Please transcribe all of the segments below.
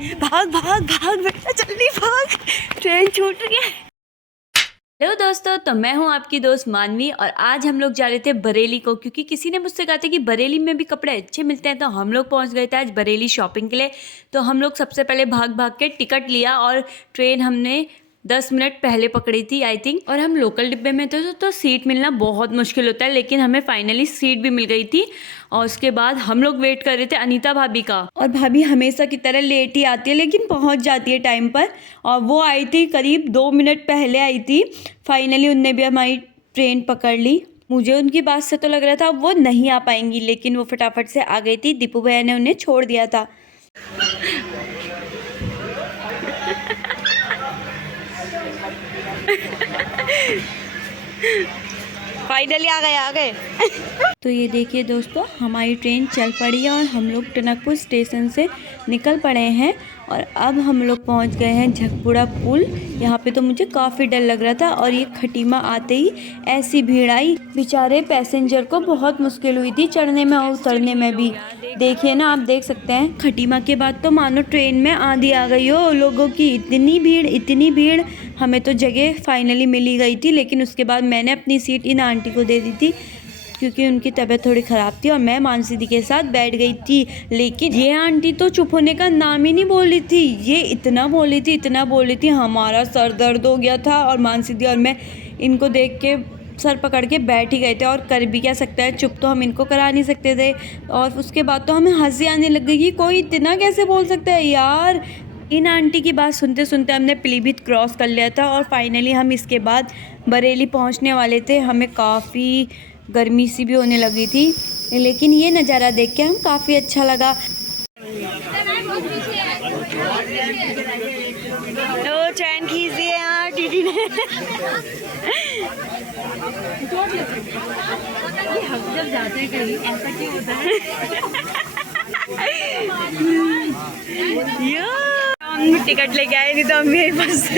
भाग भाग भाग बेटा, जल्दी भाग, ट्रेन छूट रही है। हेलो दोस्तों, तो मैं हूं आपकी दोस्त मानवी और आज हम लोग जा रहे थे बरेली को, क्योंकि किसी ने मुझसे कहा था कि बरेली में भी कपड़े अच्छे मिलते हैं। तो हम लोग पहुंच गए थे आज बरेली शॉपिंग के लिए। तो हम लोग सबसे पहले भाग भाग के टिकट लिया और ट्रेन हमने 10 मिनट पहले पकड़ी थी आई थिंक। और हम लोकल डिब्बे में थे तो सीट मिलना बहुत मुश्किल होता है, लेकिन हमें फाइनली सीट भी मिल गई थी। और उसके बाद हम लोग वेट कर रहे थे अनीता भाभी का, और भाभी हमेशा की तरह लेट ही आती है लेकिन पहुंच जाती है टाइम पर। और वो आई थी करीब 2 मिनट पहले आई थी। फाइनली उनने भी हमारी ट्रेन पकड़ ली। मुझे उनकी बात से तो लग रहा था वो नहीं आ पाएंगी, लेकिन वो फटाफट से आ गई थी। दीपू भैया ने उन्हें छोड़ दिया था। फाइनली आ गए। तो ये देखिए दोस्तों, हमारी ट्रेन चल पड़ी है और हम लोग टनकपुर स्टेशन से निकल पड़े हैं। और अब हम लोग पहुंच गए हैं झकपुरा पुल। यहाँ पे तो मुझे काफ़ी डर लग रहा था, और ये खटीमा आते ही ऐसी भीड़ आई, बेचारे पैसेंजर को बहुत मुश्किल हुई थी चढ़ने में और उतरने में भी। देखिए ना, आप देख सकते हैं खटीमा के बाद तो मानो ट्रेन में आंधी आ गई हो लोगों की। इतनी भीड़। हमें तो जगह फाइनली मिली गई थी, लेकिन उसके बाद मैंने अपनी सीट इन आंटी को दे दी थी क्योंकि उनकी तबीयत थोड़ी ख़राब थी, और मैं मानसी दी के साथ बैठ गई थी। लेकिन ये आंटी तो चुप होने का नाम ही नहीं बोल रही थी। ये इतना बोल रही थी, हमारा सर दर्द हो गया था। और मानसी दी और मैं इनको देख के सर पकड़ के बैठ ही गए थे, और कर भी क्या सकता है, चुप तो हम इनको करा नहीं सकते थे। और उसके बाद तो हमें हंसी आने लग गई कि कोई इतना कैसे बोल सकता है यार। इन आंटी की बात सुनते सुनते हमने पीलीभीत क्रॉस कर लिया था, और फाइनली हम इसके बाद बरेली पहुंचने वाले थे। हमें काफ़ी गर्मी सी भी होने लगी थी, लेकिन ये नज़ारा देख के हम काफ़ी अच्छा लगा। तो ट्रेन खींच दिए यार टीटी ने। हम जब जाते हैं कहीं ऐसा क्यों होता है? हम टिकट लेके आए, नहीं तो हम यहीं बस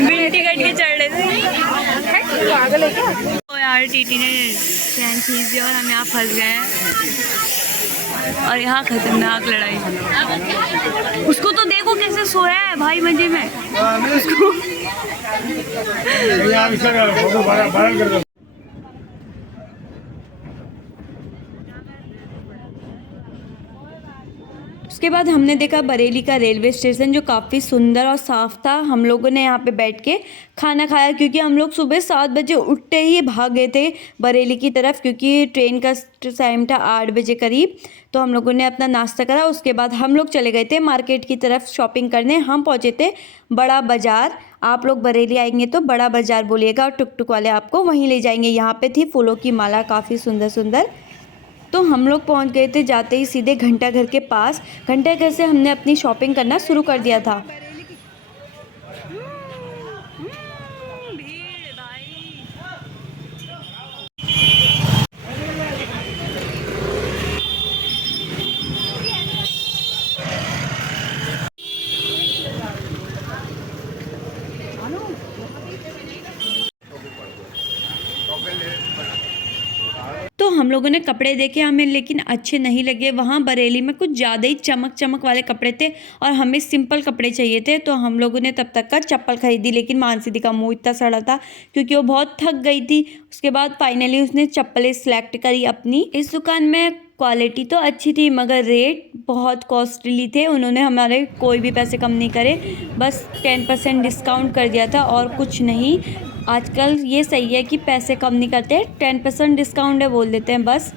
बिन टिकट के चढ़ रहे थे। तो यार टीटी ने ट्रेन खींच दी और हम यहाँ फंस गए हैं, और यहाँ खतरनाक लड़ाई। उसको तो देखो कैसे सोया है भाई मजे में। उसको उसके बाद हमने देखा बरेली का रेलवे स्टेशन, जो काफ़ी सुंदर और साफ़ था। हम लोगों ने यहाँ पे बैठ के खाना खाया, क्योंकि हम लोग सुबह 7 बजे उठते ही भाग गए थे बरेली की तरफ, क्योंकि ट्रेन का टाइम था 8 बजे करीब। तो हम लोगों ने अपना नाश्ता करा। उसके बाद हम लोग चले गए थे मार्केट की तरफ शॉपिंग करने। हम पहुँचे थे बड़ा बाज़ार। आप लोग बरेली आएंगे तो बड़ा बाज़ार बोलिएगा, और टुक टुक वाले आपको वहीं ले जाएंगे। यहाँ पे थी फूलों की माला काफ़ी सुंदर। तो हम लोग पहुंच गए थे जाते ही सीधे घंटाघर के पास। घंटाघर से हमने अपनी शॉपिंग करना शुरू कर दिया था। तो हम लोगों ने कपड़े देखे, हमें लेकिन अच्छे नहीं लगे। वहाँ बरेली में कुछ ज़्यादा ही चमक वाले कपड़े थे, और हमें सिंपल कपड़े चाहिए थे। तो हम लोगों ने तब तक का चप्पल खरीदी, लेकिन मानसी दी का मुँह इतना सड़ा था क्योंकि वो बहुत थक गई थी। उसके बाद फाइनली उसने चप्पलें सेलेक्ट करी अपनी। इस दुकान में क्वालिटी तो अच्छी थी, मगर रेट बहुत कॉस्टली थे। उन्होंने हमारे कोई भी पैसे कम नहीं करे, बस 10% डिस्काउंट कर दिया था और कुछ नहीं। आजकल ये सही है कि पैसे कम नहीं करते, 10% डिस्काउंट है बोल देते हैं बस।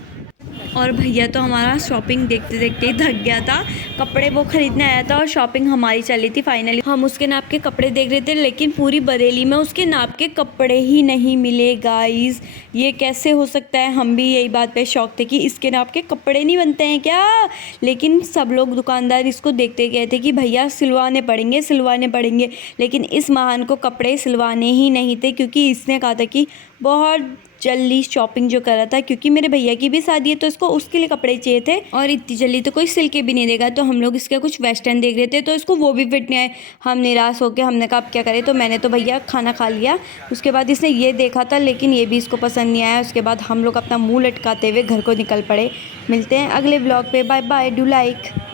और भैया तो हमारा शॉपिंग देखते देखते ही थक गया था। कपड़े वो खरीदने आया था और शॉपिंग हमारी चली थी। फाइनली हम उसके नाप के कपड़े देख रहे थे, लेकिन पूरी बरेली में उसके नाप के कपड़े ही नहीं मिले गाइस। ये कैसे हो सकता है? हम भी यही बात पे शौक थे कि इसके नाप के कपड़े नहीं बनते हैं क्या। लेकिन सब लोग दुकानदार इसको देखते गए थे कि भैया सिलवाने पड़ेंगे। लेकिन इस महान को कपड़े सिलवाने ही नहीं थे, क्योंकि इसने कहा था कि बहुत जल्दी शॉपिंग जो कर रहा था, क्योंकि मेरे भैया की भी शादी है तो इसको उसके लिए कपड़े चाहिए थे, और इतनी जल्दी तो कोई सिल के भी नहीं देगा। तो हम लोग इसके कुछ वेस्टर्न देख रहे थे, तो इसको वो भी फिट नहीं आए। हम निराश हो गए, हमने कहा अब क्या करें। तो मैंने तो भैया खाना खा लिया। उसके बाद इसने ये देखा था, लेकिन ये भी इसको पसंद नहीं आया। उसके बाद हम लोग अपना मुँह लटकाते हुए घर को निकल पड़े। मिलते हैं अगले ब्लॉग पे, बाय बाय, डू लाइक।